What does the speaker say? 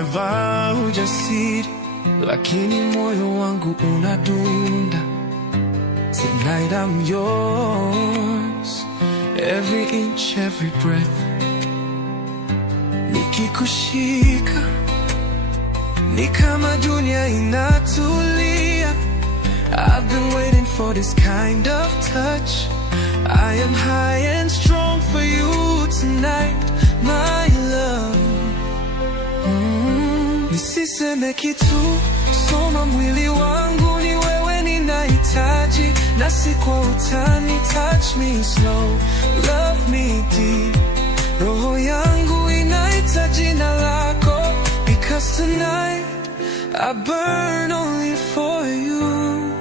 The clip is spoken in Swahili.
Nimevaa ujasiri, lakini moyo wangu unadunda. Tonight I'm yours, every inch, every breath. Nikikushika ni kama dunia inatulia. I've been waiting for this kind of touch. I am high and strong for you tonight, my love. Nisiseme kitu, soma mwili wangu, ni wewe ninahitaji. Na si kwa utani, touch me slow, love me deep. Roho yangu inahitaji jina lako, because tonight I burn only for you.